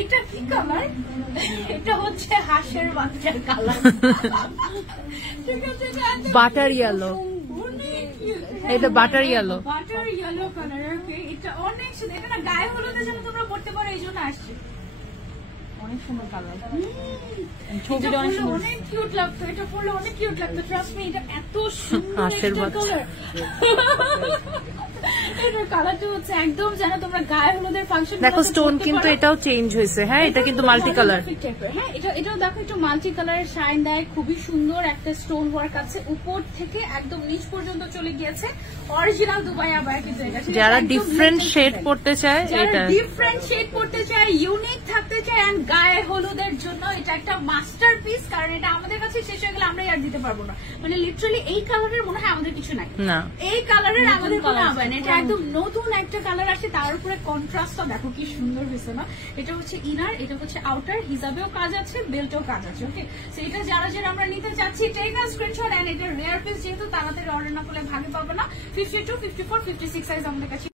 এটা কি কালার? এটা হচ্ছে হাঁসের বাচ্চার কালার। বাটার ইয়েলো, এটা butter yellow, butter yellow colour. এটা অনেক সুন্দর, এটা না গায়ে হলুদের জন্য তোমরা পড়তে পারো, এই জন্য আসছে। অনেক সুন্দর কালার, ছবিটা অনেক সুন্দর, অনেক কিউট লাগতো। এটা পরলে অনেক কিউট লাগতো, ট্রাস্ট মি। এটা এত সুন্দর একটা কালার। এটার কালারটা হচ্ছে একদম যেন তোমরা গায়ে হলুদের ফাংশন। দেখো স্টোন কিন্তু এটাও চেঞ্জ হয়েছে। হ্যাঁ, এটা কিন্তু মাল্টি কালার। হ্যাঁ, এটাও দেখো একটু মাল্টি কালারের শাইন দেয়, খুবই সুন্দর একটা স্টোন ওয়ার্ক আছে উপর থেকে একদম নিচ পর্যন্ত চলে গিয়েছে। অরিজিনাল দুবাই আবায়া কিন্তু এটা। যারা ডিফারেন্ট শেড পড়তে চায়, এটা ডিফারেন্ট শেড পড়তে চায়, ইউনিক থাকতে চায়, এন্ড গায়ে হলুদের জন্য এটা একটা মাস্টারপিস। কারণ এটা আমাদের কাছে শেষ হয়ে গেলে আমরা আর দিতে পারবো না। মানে লিটারালি এই কালারের মনে হয় আমাদের কিছু নাই, এই কালারের আমাদের কোনো আবায়া না। এটা একদম নতুন একটা কালার আসে, তার উপরে কন্ট্রাস্টটা দেখো কি সুন্দর হয়েছে না। এটা হচ্ছে ইনার, এটা হচ্ছে আউটার, হিজাবেও কাজ আছে, বেল্টেও কাজ আছে। ওকে, সো এটা যারা যারা আমরা নিতে চাচ্ছি, টেক আ স্ক্রিনশট। এন্ড এটা রেয়ার পিস, যেহেতু তাড়াতাড়ি অর্ডার না করলে ভাগে পাবো না। 52, 54, 56 সাইজ আমাদের কাছে।